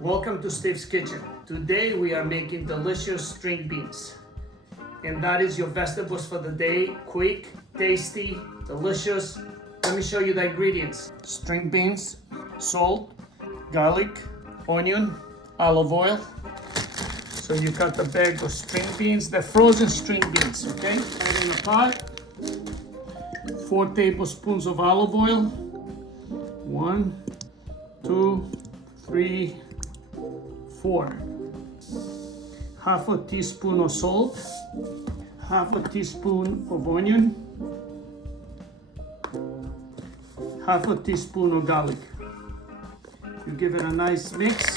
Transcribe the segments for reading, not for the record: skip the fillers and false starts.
Welcome to Steve's Kitchen. Today we are making delicious string beans. And that is your vegetables for the day. Quick, tasty, delicious. Let me show you the ingredients. String beans, salt, garlic, onion, olive oil. So you got the bag of string beans, the frozen string beans, okay? Put in a pot. 4 tablespoons of olive oil. 1, 2, 3, 4. Half a teaspoon of salt, half a teaspoon of onion, half a teaspoon of garlic. You give it a nice mix.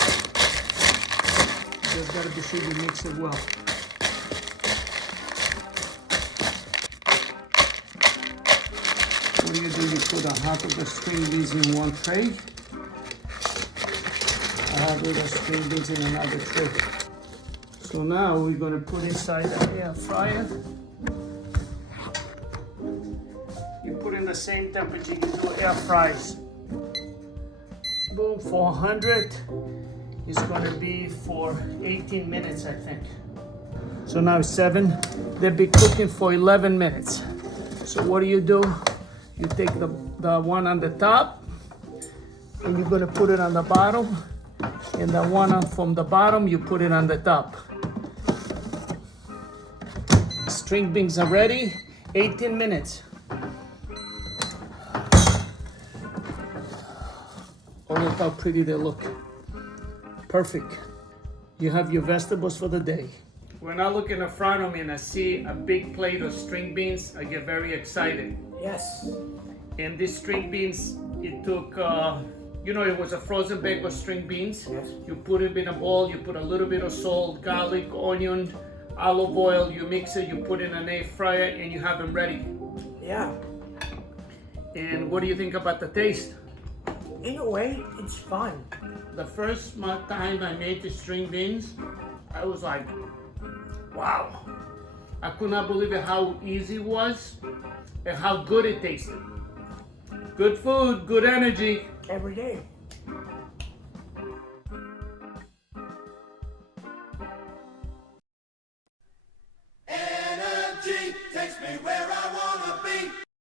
You just gotta be sure you mix it well. What do? You put a half of the string beans in one tray. Half of the string beans in another tray. So now we're going to put inside the air fryer. You put in the same temperature you do air fries. Boom, 400 is going to be for 18 minutes, I think. So now it's 7. They'll be cooking for 11 minutes. So what do? You take the one on the top and you're going to put it on the bottom. And the one from the bottom, you put it on the top. String beans are ready. 18 minutes. Oh, look how pretty they look. Perfect. You have your vegetables for the day. When I look in front of me and I see a big plate of string beans, I get very excited. Yes. And these string beans, it took, it was a frozen bag of string beans. Yes. You put it in a bowl, you put a little bit of salt, garlic, onion, olive oil, you mix it, you put it in an air fryer, and you have them ready. Yeah. And what do you think about the taste? In a way, it's fun. The first time I made the string beans, I was like, wow. I could not believe it how easy it was and how good it tasted. Good food, good energy. Every day.